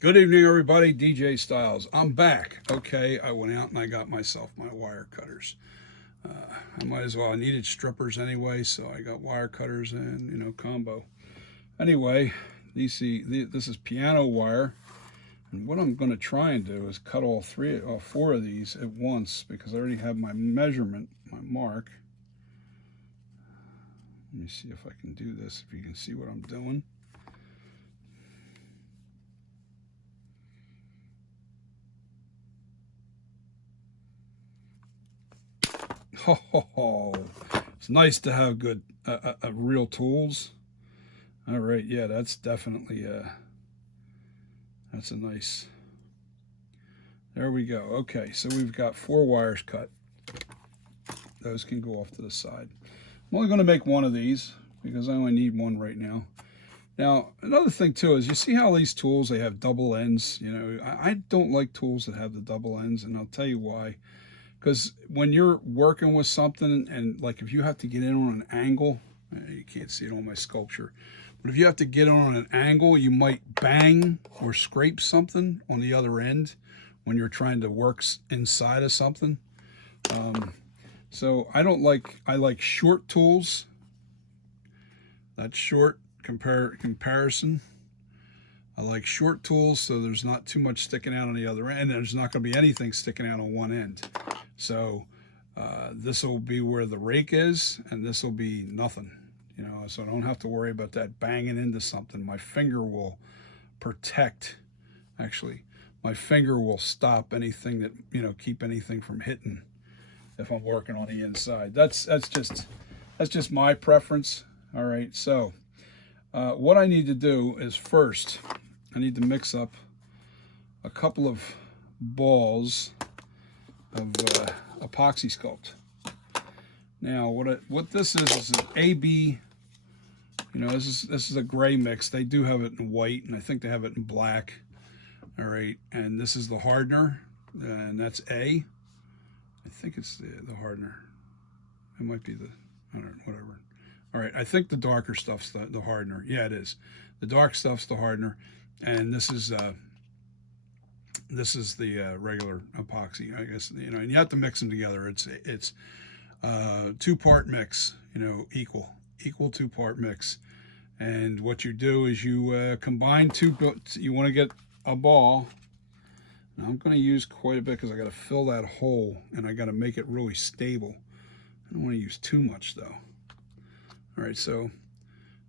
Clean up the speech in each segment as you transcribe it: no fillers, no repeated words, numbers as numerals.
Good evening, everybody. DJ Styles. I'm back. Okay, I went out and I got myself my wire cutters. I might as well. I needed strippers anyway, so I got wire cutters and combo. Anyway, this is piano wire, and what I'm going to try and do is cut all four of these at once because I already have my measurement, my mark. Let me see if I can do this. If you can see what I'm doing. Oh, it's nice to have good, real tools. All right, yeah, that's definitely that's a nice. There we go. Okay, so we've got four wires cut. Those can go off to the side. I'm only going to make one of these because I only need one right now. Now, another thing too is you see how these tools, they have double ends. I don't like tools that have the double ends, and I'll tell you why. Because when you're working with something, and like if you have to get in on an angle, you can't see it on my sculpture, but if you have to get on an angle, you might bang or scrape something on the other end when you're trying to work inside of something. So I like short tools. That's short comparison. I like short tools so there's not too much sticking out on the other end. There's not going to be anything sticking out on one end. So this will be where the rake is, and this will be nothing, so I don't have to worry about that banging into something. My finger will protect, actually, my finger will stop anything that, keep anything from hitting if I'm working on the inside. That's just my preference. All right, so what I need to do is first, I need to mix up a couple of balls of epoxy sculpt. Now, what this is an AB. This is a gray mix. They do have it in white, and I think they have it in black. All right, and this is the hardener, and that's A. I think it's the hardener. It might be the, I don't know, whatever. All right, I think the darker stuff's the hardener. Yeah, it is. The dark stuff's the hardener, and this is the regular epoxy, I guess. And you have to mix them together. It's two-part mix. Equal 2-part mix. And what you do is you combine two. You want to get a ball. Now I'm going to use quite a bit because I got to fill that hole and I got to make it really stable. I don't want to use too much though. All right, so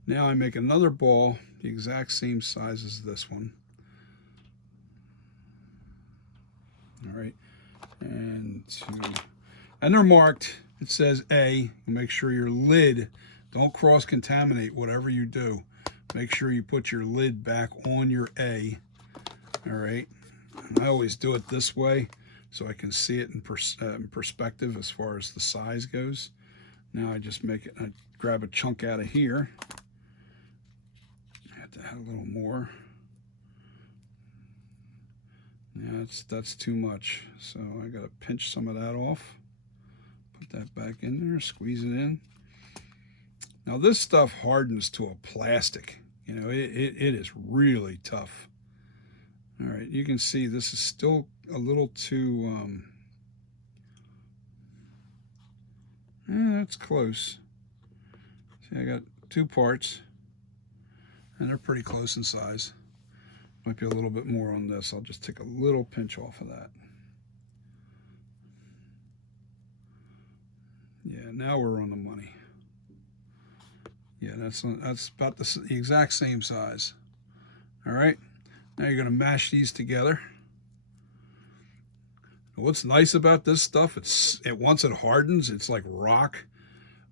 now I make another ball the exact same size as this one. All right, and they're marked. It says A. Make sure your lid, don't cross-contaminate whatever you do. Make sure you put your lid back on your A. All right, and I always do it this way so I can see it in perspective as far as the size goes. Now I just make it, I grab a chunk out of here. I have to add a little more. Yeah, that's too much. So I got to pinch some of that off. Put that back in there, squeeze it in. Now this stuff hardens to a plastic. It is really tough. All right, you can see this is still a little too, that's close. See, I got two parts, and they're pretty close in size. Might be a little bit more on this. I'll just take a little pinch off of that. Yeah, now we're on the money. Yeah, that's about the exact same size. All right, now you're gonna mash these together. What's nice about this stuff, once it hardens, it's like rock,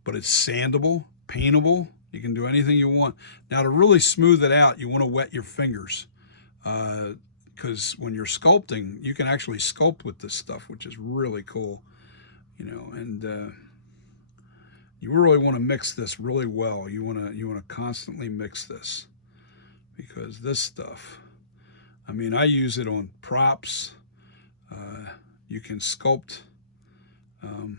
but it's sandable, paintable. You can do anything you want. Now to really smooth it out, you want to wet your fingers. Because when you're sculpting, you can actually sculpt with this stuff, which is really cool, and you really want to mix this really well. You want to constantly mix this, because this stuff, I mean, I use it on props. You can sculpt. You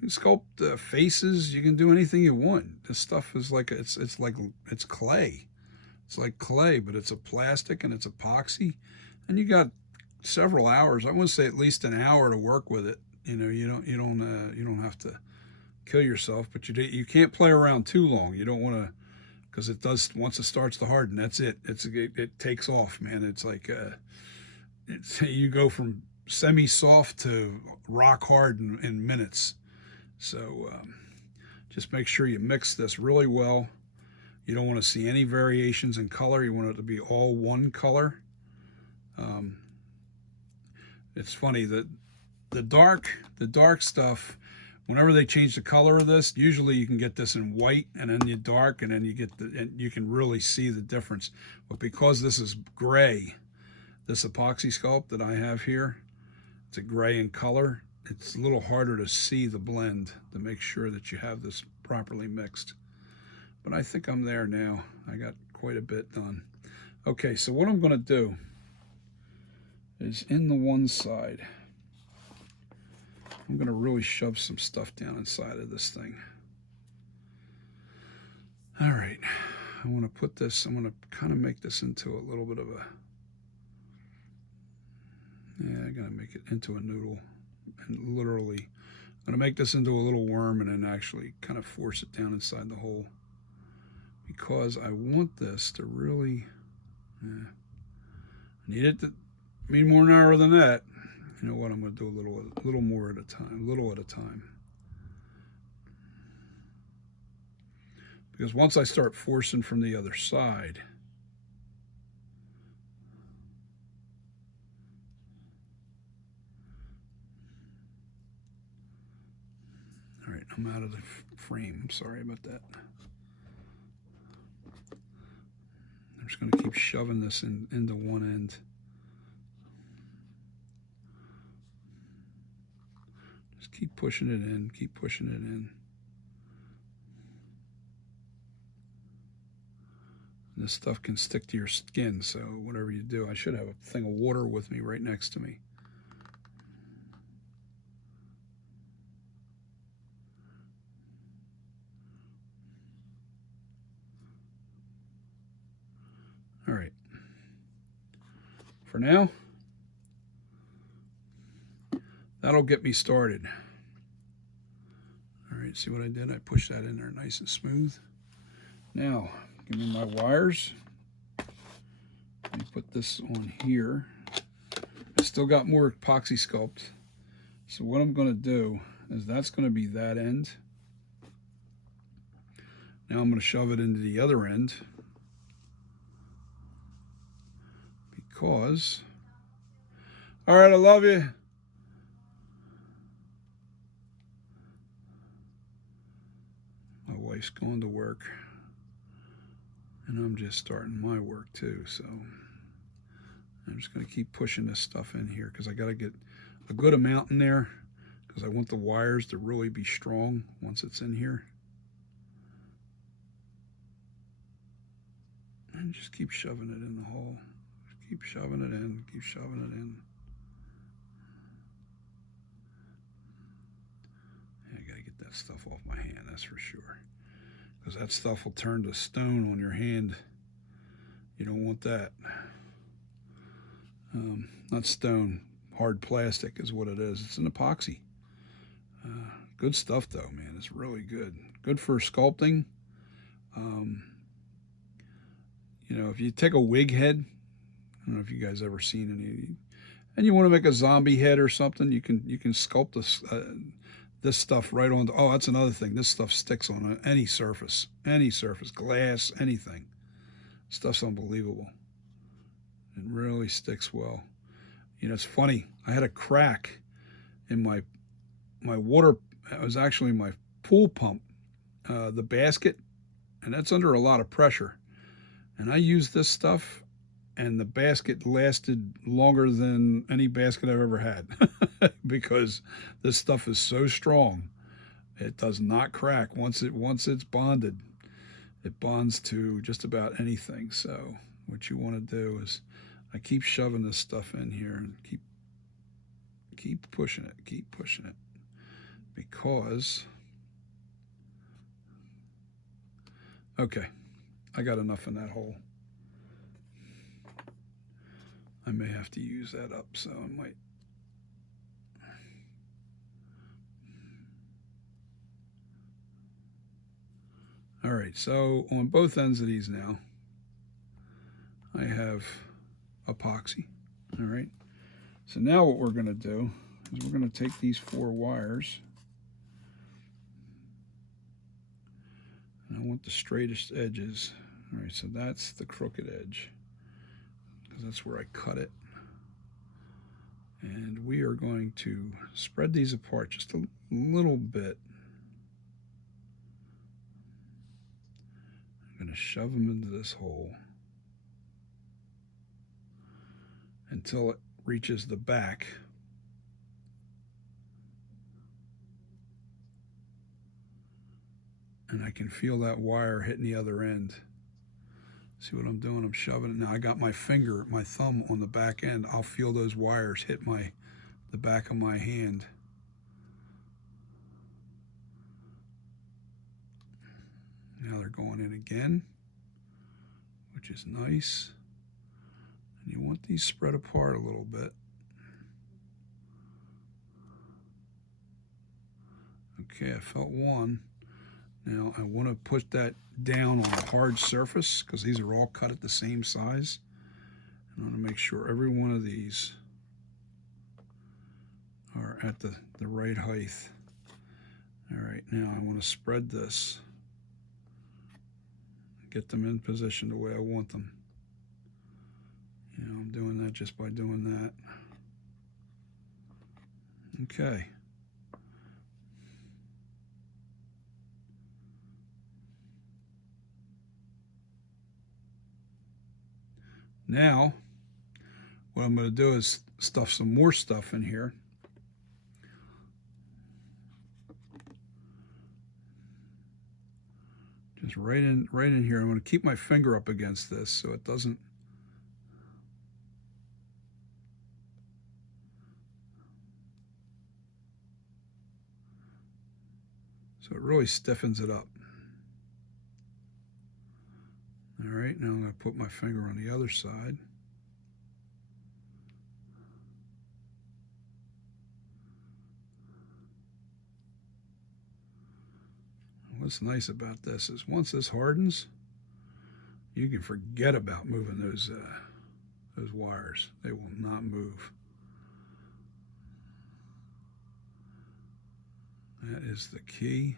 can sculpt faces. You can do anything you want. This stuff is like it's clay. It's like clay, but it's a plastic and it's epoxy, and you got several hours. I want to say at least an hour to work with it. You know, you don't have to kill yourself, but you can't play around too long. You don't want to, because it does, once it starts to harden, that's it. It takes off, man. It's like you go from semi-soft to rock hard in minutes. So just make sure you mix this really well. You don't want to see any variations in color. You want it to be all one color. It's funny that the dark stuff, whenever they change the color of this, usually you can get this in white and then you dark, and then and you can really see the difference. But because this is gray, this epoxy sculpt that I have here, it's a gray in color. It's a little harder to see the blend to make sure that you have this properly mixed. But I think I'm there now. I got quite a bit done. Okay, so what I'm going to do is in the one side, I'm going to really shove some stuff down inside of this thing. All right, I want to put this, I'm going to kind of make this into a little bit of a, I got to make it into a noodle. And literally, I'm going to make this into a little worm and then actually kind of force it down inside the hole, because I want this to really, I need it to be more narrow than that. You know what, I'm going to do a little more at a time, little at a time. Because once I start forcing from the other side, all right, I'm out of the frame. I'm sorry about that. I'm just going to keep shoving this into one end. Just keep pushing it in, keep pushing it in. And this stuff can stick to your skin, so whatever you do, I should have a thing of water with me right next to me. All right. For now, that'll get me started. All right, see what I did? I pushed that in there nice and smooth. Now, give me my wires. Let me put this on here. I still got more epoxy sculpt. So what I'm going to do is that's going to be that end. Now I'm going to shove it into the other end, because, all right, I love you. My wife's going to work, and I'm just starting my work too, so I'm just going to keep pushing this stuff in here, because I got to get a good amount in there, because I want the wires to really be strong once it's in here. And just keep shoving it in the hole. Keep shoving it in, keep shoving it in. I gotta get that stuff off my hand, that's for sure. Because that stuff will turn to stone on your hand. You don't want that. Not stone, hard plastic is what it is. It's an epoxy. Good stuff though, man. It's really good. Good for sculpting. You know, if you take a wig head, I don't know if you guys ever seen any, and you want to make a zombie head or something, you can sculpt this stuff right on. Oh, that's another thing. This stuff sticks on any surface, glass, anything. Stuff's unbelievable. It really sticks well. You know, it's funny. I had a crack in my water. It was actually my pool pump, the basket, and that's under a lot of pressure. And I used this stuff, and the basket lasted longer than any basket I've ever had because this stuff is so strong. It does not crack. Once it's bonded, it bonds to just about anything. So what you want to do is, I keep shoving this stuff in here and keep pushing it, because, okay, I got enough in that hole. I may have to use that up, so I might. All right, so on both ends of these now, I have epoxy. All right, so now what we're going to do is we're going to take these 4 wires, and I want the straightest edges. All right, so that's the crooked edge, because that's where I cut it. And we are going to spread these apart just a little bit. I'm going to shove them into this hole until it reaches the back. And I can feel that wire hitting the other end. See what I'm doing? I'm shoving it. Now I got my finger, my thumb on the back end. I'll feel those wires hit the back of my hand. Now they're going in again, which is nice. And you want these spread apart a little bit. Okay, I felt one. Now I want to put that down on a hard surface because these are all cut at the same size. And I want to make sure every one of these are at the right height. All right, now I want to spread this. Get them in position the way I want them. You know, I'm doing that just by doing that. Okay. Now, what I'm going to do is stuff some more stuff in here. Just right in here. I'm going to keep my finger up against this so it doesn't. So it really stiffens it up. All right, now I'm going to put my finger on the other side. What's nice about this is once this hardens, you can forget about moving those wires. They will not move. That is the key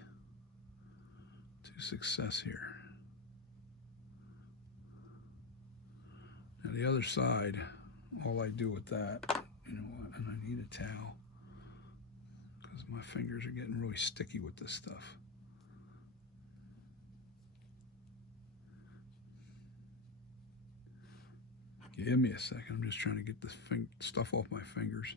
to success here. Now the other side, all I do with that, you know what, and I need a towel because my fingers are getting really sticky with this stuff. Give me a second. I'm just trying to get this stuff off my fingers.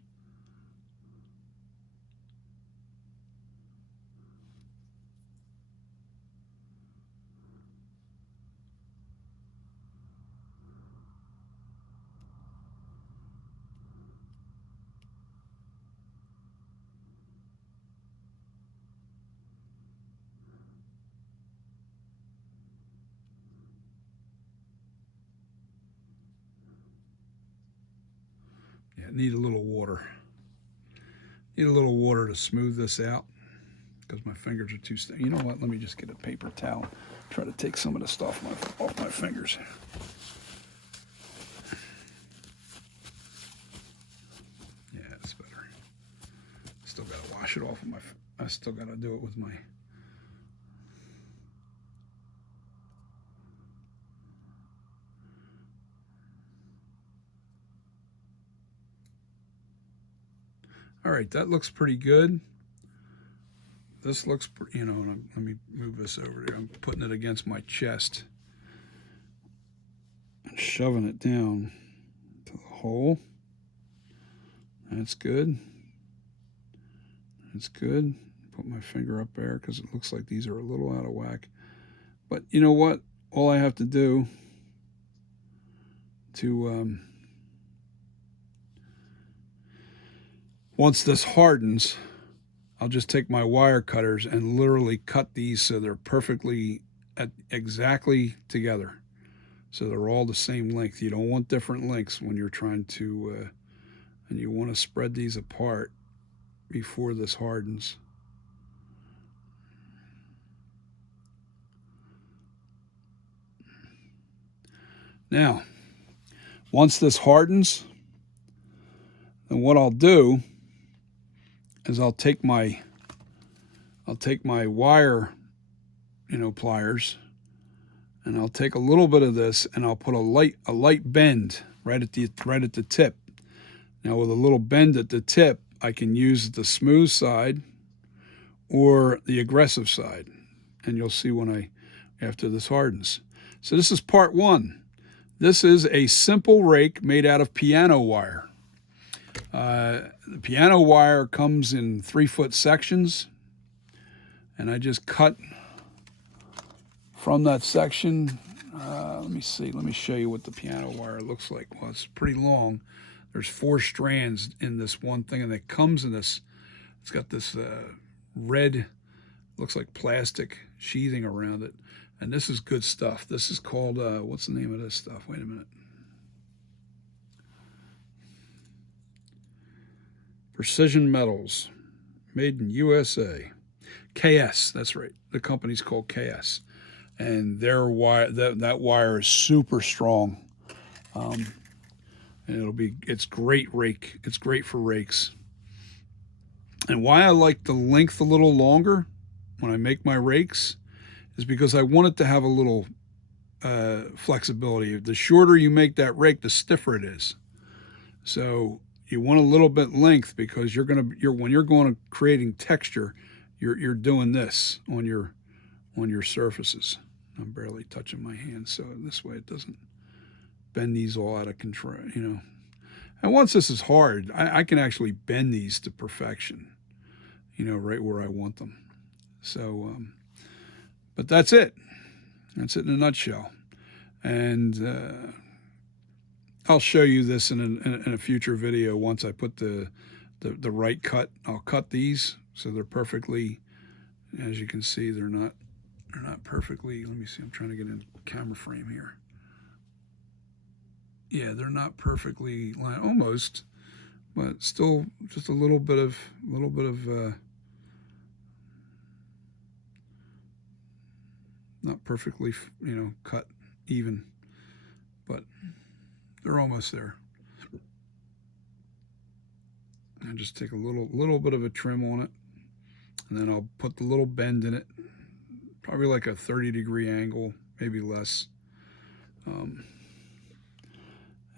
Yeah, need a little water. Need a little water to smooth this out because my fingers are too stiff. You know what? Let me just get a paper towel. Try to take some of the stuff off my fingers. Yeah, it's better. Still gotta wash it off with I still gotta do it with my. All right, that looks pretty good. This looks, you know, let me move this over there. I'm putting it against my chest and shoving it down to the hole. That's good. That's good. Put my finger up there because it looks like these are a little out of whack. But you know what? All I have to do to once this hardens, I'll just take my wire cutters and literally cut these so they're perfectly exactly together. so they're all the same length. You don't want different lengths when you're trying to, and you want to spread these apart before this hardens. Now, once this hardens, then what I'll do is I'll take my wire, pliers, and I'll take a little bit of this and I'll put a light bend right at the tip. Now with a little bend at the tip, I can use the smooth side or the aggressive side, and you'll see after this hardens. So this is part one. This is a simple rake made out of piano wire. The piano wire comes in 3-foot sections, and I just cut from that section. Let me show you what the piano wire looks like. Well, it's pretty long. There's 4 strands in this one thing, and it comes in this, it's got this red, looks like plastic sheathing around it. And this is good stuff. This is called, what's the name of this stuff? Wait a minute. Precision Metals, made in USA. KS, that's right. The company's called KS. And their wire, that wire is super strong. And it's great rake. It's great for rakes. And why I like the length a little longer when I make my rakes is because I want it to have a little flexibility. The shorter you make that rake, the stiffer it is. So you want a little bit length because when you're going to creating texture, you're doing this on your surfaces. I'm barely touching my hand, so this way it doesn't bend these all out of control, And once this is hard, I can actually bend these to perfection, right where I want them. So, but that's it. That's it in a nutshell. And I'll show you this in a future video once I put the right cut. I'll cut these so they're perfectly, as you can see, they're not perfectly. Let me see. I'm trying to get in camera frame here. Yeah, they're not perfectly lined, almost, but still just a little bit of not perfectly, cut even, but they're almost there. And just take a little bit of a trim on it, and then I'll put the little bend in it, probably like a 30-degree angle, maybe less.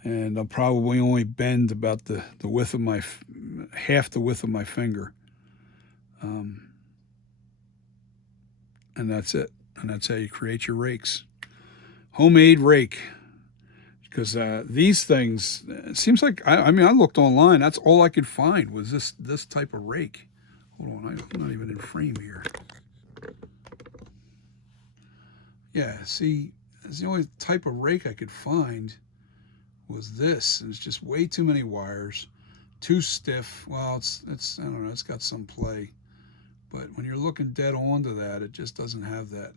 And I'll probably only bend about the width of half the width of my finger. And that's it. And that's how you create your rakes. Homemade rake. Because these things, it seems like, I looked online, that's all I could find was this type of rake. Hold on, I'm not even in frame here. Yeah, see, it's the only type of rake I could find was this. It's just way too many wires, too stiff. Well, it's I don't know, it's got some play, but when you're looking dead onto that, it just doesn't have that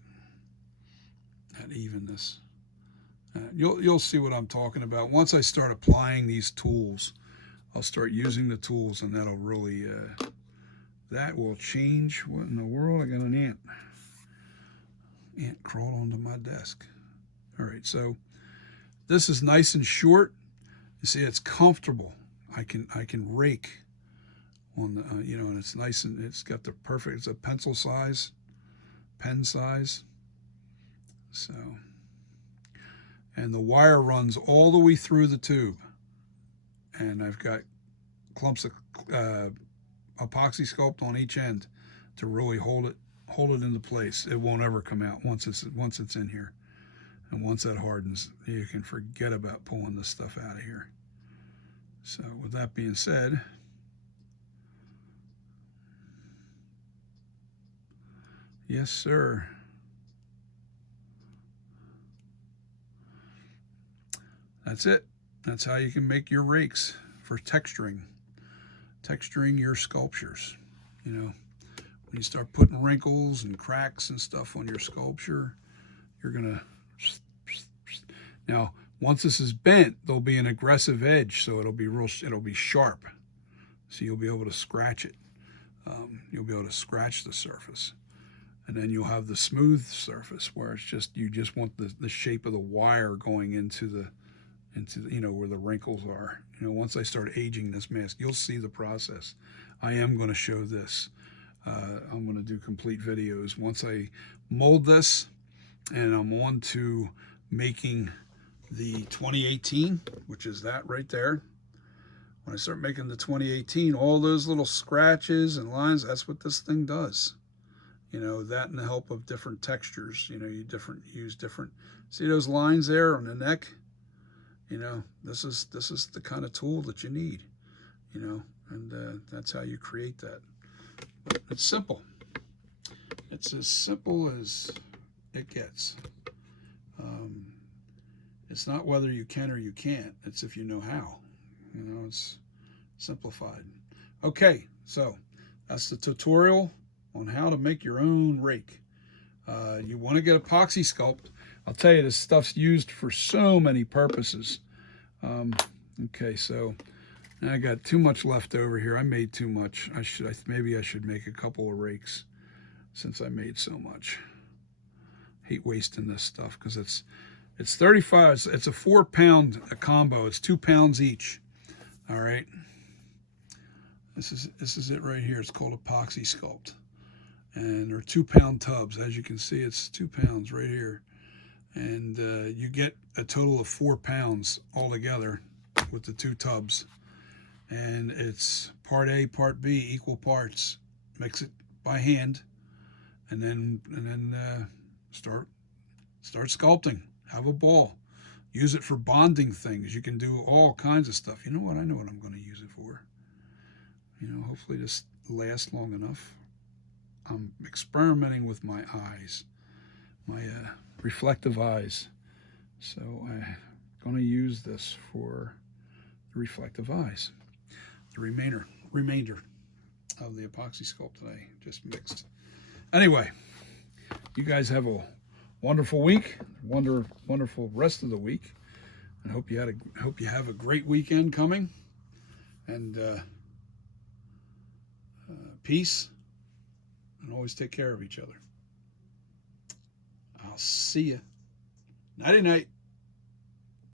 evenness. You'll see what I'm talking about once I start applying these tools. I'll start using the tools, and that'll really that will change. What in the world? I got an ant. Ant crawled onto my desk. All right, so this is nice and short. You see, it's comfortable. I can rake on the and it's nice, and it's got the perfect. It's a pencil size, pen size. So, and the wire runs all the way through the tube, and I've got clumps of epoxy sculpt on each end to really hold it into place. It won't ever come out once it's in here. And once that hardens, you can forget about pulling this stuff out of here. So with that being said, yes, sir. That's it. That's how you can make your rakes for texturing your sculptures. When you start putting wrinkles and cracks and stuff on your sculpture, you're gonna Now, once this is bent, there'll be an aggressive edge, so it'll be sharp. So you'll be able to scratch it. You'll be able to scratch the surface. And then you'll have the smooth surface where it's just, you just want the shape of the wire going into the, where the wrinkles are. Once I start aging this mask, you'll see the process. I am going to show this. I'm going to do complete videos. Once I mold this and I'm on to making the 2018, which is that right there. When I start making the 2018, all those little scratches and lines, that's what this thing does. That and the help of different textures. You use different, see those lines there on the neck? This is the kind of tool that you need, and that's how you create that. But it's simple. It's as simple as it gets. It's not whether you can or you can't. It's if you know how. It's simplified. Okay, so that's the tutorial on how to make your own rake. You want to get epoxy sculpt. I'll tell you, this stuff's used for so many purposes. Okay, so I got too much left over here. I made too much. Maybe I should make a couple of rakes since I made so much. Hate wasting this stuff because it's 35. It's a 4-pound combo. It's 2 pounds each. All right. This is it right here. It's called epoxy sculpt, and they're 2-pound tubs. As you can see, it's 2 pounds right here, and you get a total of 4 pounds altogether with the 2 tubs. And it's part A, part B, equal parts. Mix it by hand, and then start sculpting. Have a ball. Use it for bonding things. You can do all kinds of stuff. You know what? I know what I'm going to use it for. Hopefully this lasts long enough. I'm experimenting with my eyes, my reflective eyes. So I'm going to use this for the reflective eyes. The remainder of the epoxy sculpt today, just mixed. Anyway, you guys have a wonderful week, wonderful rest of the week, and hope you have a great weekend coming. And peace, and always take care of each other. I'll see you. Nighty night.